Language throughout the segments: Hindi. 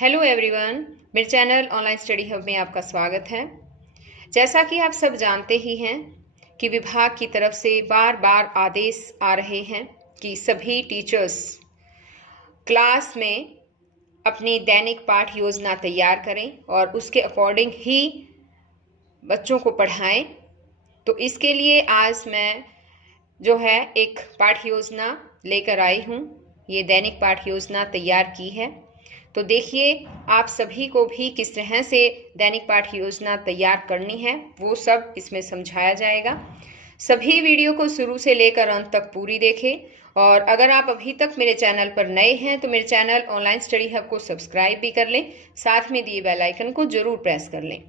हेलो एवरीवन, मेरे चैनल ऑनलाइन स्टडी हब में आपका स्वागत है। जैसा कि आप सब जानते ही हैं कि विभाग की तरफ से बार बार आदेश आ रहे हैं कि सभी टीचर्स क्लास में अपनी दैनिक पाठ योजना तैयार करें और उसके अकॉर्डिंग ही बच्चों को पढ़ाएं। तो इसके लिए आज मैं जो है एक पाठ योजना लेकर आई हूँ। ये दैनिक पाठ योजना तैयार की है। तो देखिए आप सभी को भी किस तरह से दैनिक पाठ योजना तैयार करनी है वो सब इसमें समझाया जाएगा। सभी वीडियो को शुरू से लेकर अंत तक पूरी देखें और अगर आप अभी तक मेरे चैनल पर नए हैं तो मेरे चैनल ऑनलाइन स्टडी हब को सब्सक्राइब भी कर लें, साथ में दिए बेल आइकन को जरूर प्रेस कर लें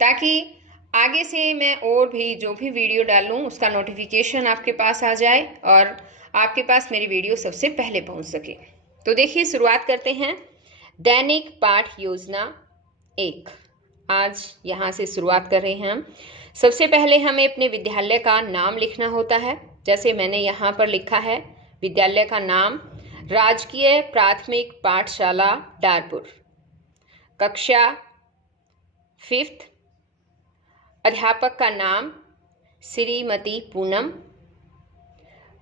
ताकि आगे से मैं और भी जो भी वीडियो डालूं उसका नोटिफिकेशन आपके पास आ जाए और आपके पास मेरी वीडियो सबसे पहले पहुंच सके। तो देखिए शुरुआत करते हैं। दैनिक पाठ योजना 1 आज यहाँ से शुरुआत कर रहे हैं हम। सबसे पहले हमें अपने विद्यालय का नाम लिखना होता है। जैसे मैंने यहाँ पर लिखा है विद्यालय का नाम राजकीय प्राथमिक पाठशाला डारपुर, कक्षा 5th, अध्यापक का नाम श्रीमती पूनम,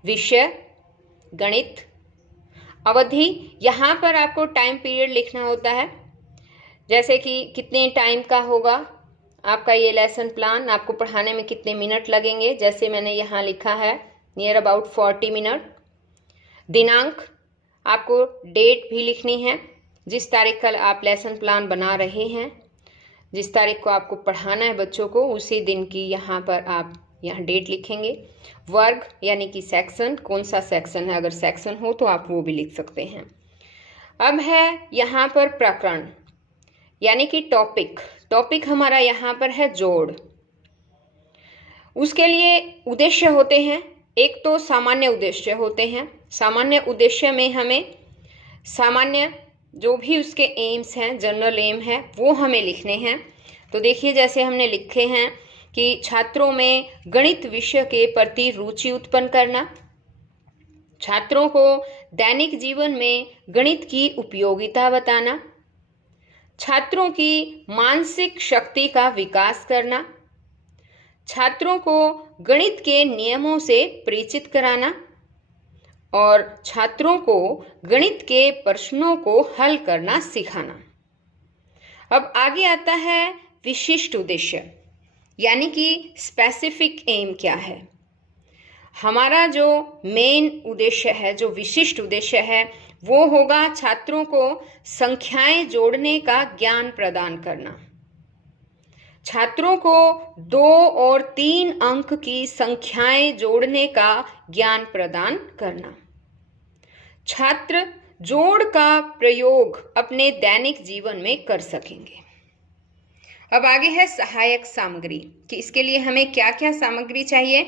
विषय गणित, अवधि यहाँ पर आपको टाइम पीरियड लिखना होता है, जैसे कि कितने टाइम का होगा आपका ये लेसन प्लान, आपको पढ़ाने में कितने मिनट लगेंगे। जैसे मैंने यहाँ लिखा है नियर अबाउट 40 मिनट। दिनांक आपको डेट भी लिखनी है, जिस तारीख का आप लेसन प्लान बना रहे हैं, जिस तारीख को आपको पढ़ाना है बच्चों को उसी दिन की यहाँ पर आप यहाँ डेट लिखेंगे। वर्ग यानी कि सेक्शन, कौन सा सेक्शन है, अगर सेक्शन हो तो आप वो भी लिख सकते हैं। अब है यहाँ पर प्रकरण यानी कि टॉपिक हमारा यहाँ पर है जोड़। उसके लिए उद्देश्य होते हैं, एक तो सामान्य उद्देश्य होते हैं। सामान्य उद्देश्य में हमें सामान्य जो भी उसके एम्स हैं, जनरल एम है, वो हमें लिखने हैं। तो देखिए जैसे हमने लिखे हैं कि छात्रों में गणित विषय के प्रति रुचि उत्पन्न करना, छात्रों को दैनिक जीवन में गणित की उपयोगिता बताना, छात्रों की मानसिक शक्ति का विकास करना, छात्रों को गणित के नियमों से परिचित कराना और छात्रों को गणित के प्रश्नों को हल करना सिखाना। अब आगे आता है विशिष्ट उद्देश्य यानी कि स्पेसिफिक एम क्या है। हमारा जो मेन उद्देश्य है, जो विशिष्ट उद्देश्य है, वो होगा छात्रों को संख्याएं जोड़ने का ज्ञान प्रदान करना, छात्रों को 2 और 3 अंक की संख्याएं जोड़ने का ज्ञान प्रदान करना। छात्र जोड़ का प्रयोग अपने दैनिक जीवन में कर सकेंगे। अब आगे है सहायक सामग्री कि इसके लिए हमें क्या क्या सामग्री चाहिए।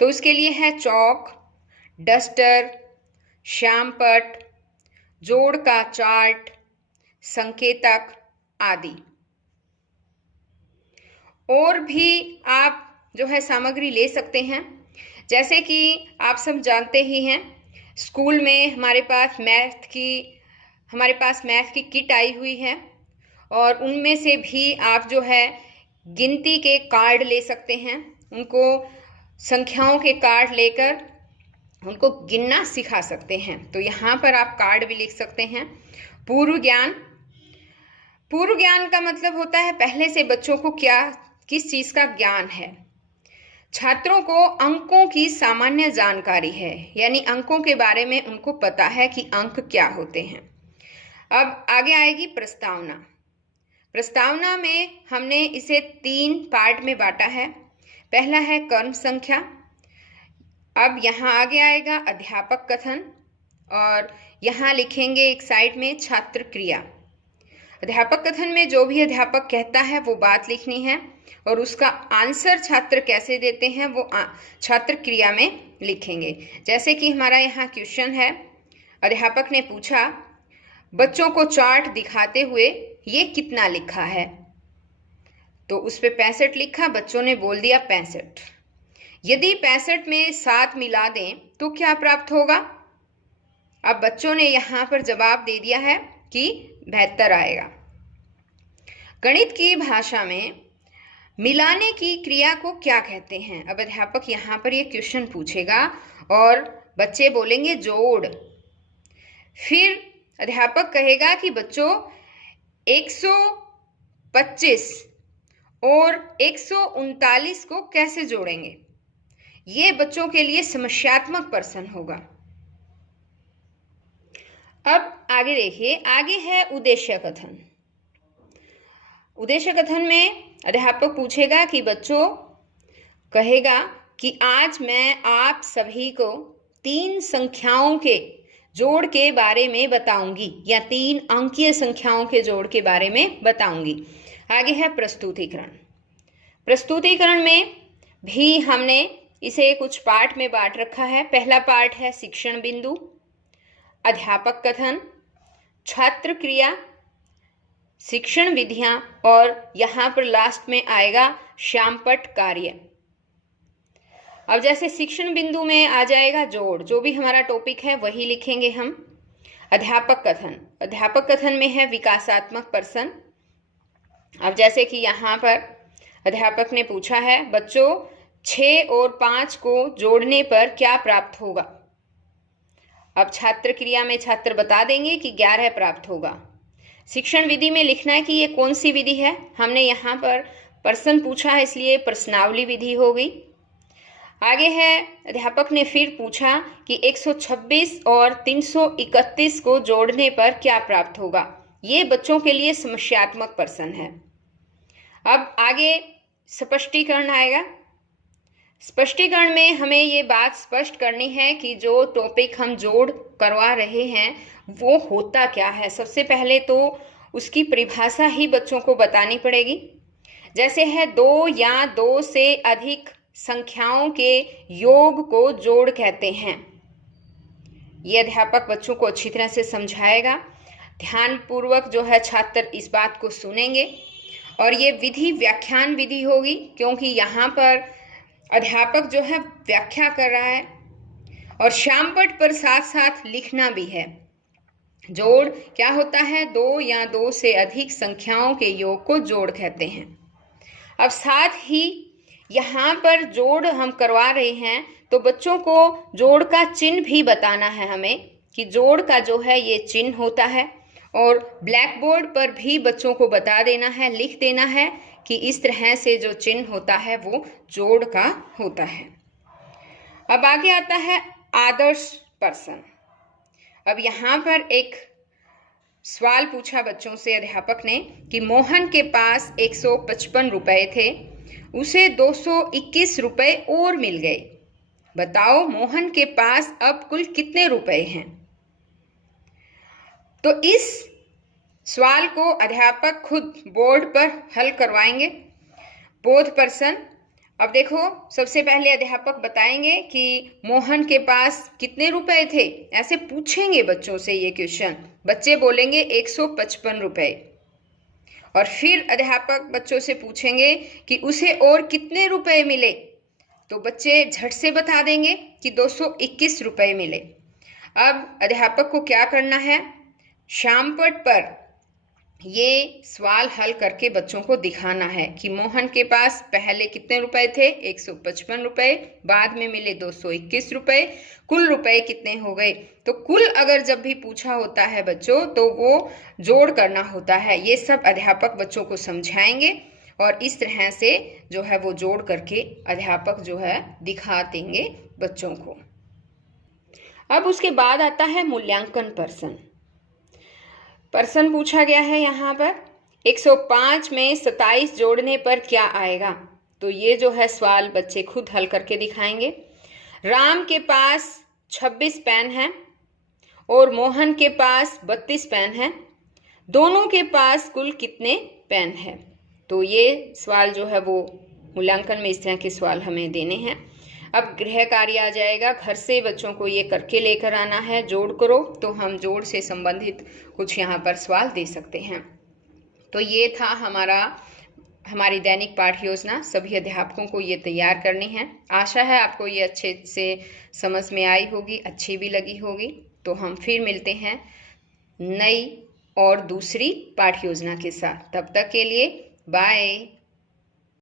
तो उसके लिए है चौक, डस्टर, श्यामपट्ट, जोड़ का चार्ट, संकेतक आदि। और भी आप जो है सामग्री ले सकते हैं। जैसे कि आप सब जानते ही हैं स्कूल में हमारे पास मैथ की किट आई हुई है और उनमें से भी आप जो है गिनती के कार्ड ले सकते हैं। उनको संख्याओं के कार्ड लेकर उनको गिनना सिखा सकते हैं। तो यहाँ पर आप कार्ड भी लिख सकते हैं। पूर्व ज्ञान का मतलब होता है पहले से बच्चों को किस चीज़ का ज्ञान है। छात्रों को अंकों की सामान्य जानकारी है, यानी अंकों के बारे में उनको पता है कि अंक क्या होते हैं। अब आगे आएगी प्रस्तावना। प्रस्तावना में हमने इसे 3 पार्ट में बांटा है। पहला है कर्म संख्या। अब यहाँ आगे आएगा अध्यापक कथन और यहाँ लिखेंगे एक साइड में छात्र क्रिया। अध्यापक कथन में जो भी अध्यापक कहता है वो बात लिखनी है और उसका आंसर छात्र कैसे देते हैं वो छात्र क्रिया में लिखेंगे। जैसे कि हमारा यहाँ क्वेश्चन है, अध्यापक ने पूछा बच्चों को चार्ट दिखाते हुए ये कितना लिखा है, तो उस पे 65 लिखा। बच्चों ने बोल दिया 65। यदि 65 में 7 मिला दें तो क्या प्राप्त होगा। अब बच्चों ने यहाँ पर जवाब दे दिया है कि बेहतर आएगा। गणित की भाषा में मिलाने की क्रिया को क्या कहते हैं? अब अध्यापक यहाँ पर ये क्वेश्चन पूछेगा और बच्चे बोलेंगे जोड़। फिर अध्यापक कहेगा कि बच्चों 125 और 139 को कैसे जोड़ेंगे? ये बच्चों के लिए समस्यात्मक प्रश्न होगा। अब आगे देखिए, आगे है उद्देश्य कथन। उद्देश्य कथन में अध्यापक पूछेगा कि बच्चों, कहेगा कि आज मैं आप सभी को 3 संख्याओं के जोड़ के बारे में बताऊंगी या 3 अंकीय संख्याओं के जोड़ के बारे में बताऊंगी। आगे है प्रस्तुतिकरण। प्रस्तुतिकरण में भी हमने इसे कुछ पार्ट में बांट रखा है। पहला पार्ट है शिक्षण बिंदु, अध्यापक कथन, छात्र क्रिया, शिक्षण विधियां और यहाँ पर लास्ट में आएगा श्यामपट्ट कार्य। अब जैसे शिक्षण बिंदु में आ जाएगा जोड़, जो भी हमारा टॉपिक है वही लिखेंगे हम। अध्यापक कथन, अध्यापक कथन में है विकासात्मक प्रश्न। अब जैसे कि यहाँ पर अध्यापक ने पूछा है बच्चों 6 और 5 को जोड़ने पर क्या प्राप्त होगा? अब छात्र क्रिया में छात्र बता देंगे कि 11 प्राप्त होगा। शिक्षण विधि में लिखना है कि ये कौन सी विधि है। हमने यहाँ पर प्रश्न पूछा है इसलिए प्रश्नावली विधि हो गई। आगे है अध्यापक ने फिर पूछा कि 126 और 331 को जोड़ने पर क्या प्राप्त होगा। ये बच्चों के लिए समस्यात्मक प्रश्न है। अब आगे स्पष्टीकरण आएगा। स्पष्टीकरण में हमें ये बात स्पष्ट करनी है कि जो टॉपिक हम जोड़ करवा रहे हैं वो होता क्या है। सबसे पहले तो उसकी परिभाषा ही बच्चों को बतानी पड़ेगी। जैसे है 2 या 2 से अधिक संख्याओं के योग को जोड़ कहते हैं। ये अध्यापक बच्चों को अच्छी तरह से समझाएगा। ध्यानपूर्वक जो है छात्र इस बात को सुनेंगे और ये विधि व्याख्यान विधि होगी, क्योंकि यहाँ पर अध्यापक जो है व्याख्या कर रहा है और श्यामपट्ट पर साथ साथ लिखना भी है। जोड़ क्या होता है? 2 या 2 से अधिक संख्याओं के योग को जोड़ कहते हैं। अब साथ ही यहाँ पर जोड़ हम करवा रहे हैं तो बच्चों को जोड़ का चिन्ह भी बताना है हमें कि जोड़ का जो है ये चिन्ह होता है, और ब्लैक बोर्ड पर भी बच्चों को बता देना है, लिख देना है कि इस तरह से जो चिन्ह होता है वो जोड़ का होता है। अब आगे आता है आदर्श प्रश्न। अब यहाँ पर एक सवाल पूछा बच्चों से अध्यापक ने कि मोहन के पास 155 रुपए थे, उसे 221 रुपए और मिल गए, बताओ मोहन के पास अब कुल कितने रुपए हैं? तो इस सवाल को अध्यापक खुद बोर्ड पर हल करवाएंगे। बोध प्रश्न। अब देखो, सबसे पहले अध्यापक बताएंगे कि मोहन के पास कितने रुपए थे, ऐसे पूछेंगे बच्चों से ये क्वेश्चन। बच्चे बोलेंगे 155 रुपए, और फिर अध्यापक बच्चों से पूछेंगे कि उसे और कितने रुपए मिले, तो बच्चे झट से बता देंगे कि 221 रुपए मिले। अब अध्यापक को क्या करना है? श्यामपट्ट पर ये सवाल हल करके बच्चों को दिखाना है कि मोहन के पास पहले कितने रुपए थे, 155 रुपए, बाद में मिले 221 रुपए, कुल रुपए कितने हो गए। तो कुल अगर जब भी पूछा होता है बच्चों तो वो जोड़ करना होता है। ये सब अध्यापक बच्चों को समझाएंगे और इस तरह से जो है वो जोड़ करके अध्यापक जो है दिखा देंगे बच्चों को। अब उसके बाद आता है मूल्यांकन प्रश्न। प्रश्न पूछा गया है यहाँ पर 105 में 27 जोड़ने पर क्या आएगा, तो ये जो है सवाल बच्चे खुद हल करके दिखाएंगे। राम के पास 26 पेन हैं और मोहन के पास 32 पेन हैं, दोनों के पास कुल कितने पेन हैं। तो ये सवाल जो है वो मूल्यांकन में इस तरह के सवाल हमें देने हैं। अब गृह कार्य आ जाएगा, घर से बच्चों को ये करके लेकर आना है, जोड़ करो, तो हम जोड़ से संबंधित कुछ यहाँ पर सवाल दे सकते हैं। तो ये था हमारी दैनिक पाठ योजना। सभी अध्यापकों को ये तैयार करनी है। आशा है आपको ये अच्छे से समझ में आई होगी, अच्छी भी लगी होगी। तो हम फिर मिलते हैं नई और दूसरी पाठ्य योजना के साथ। तब तक के लिए बाय।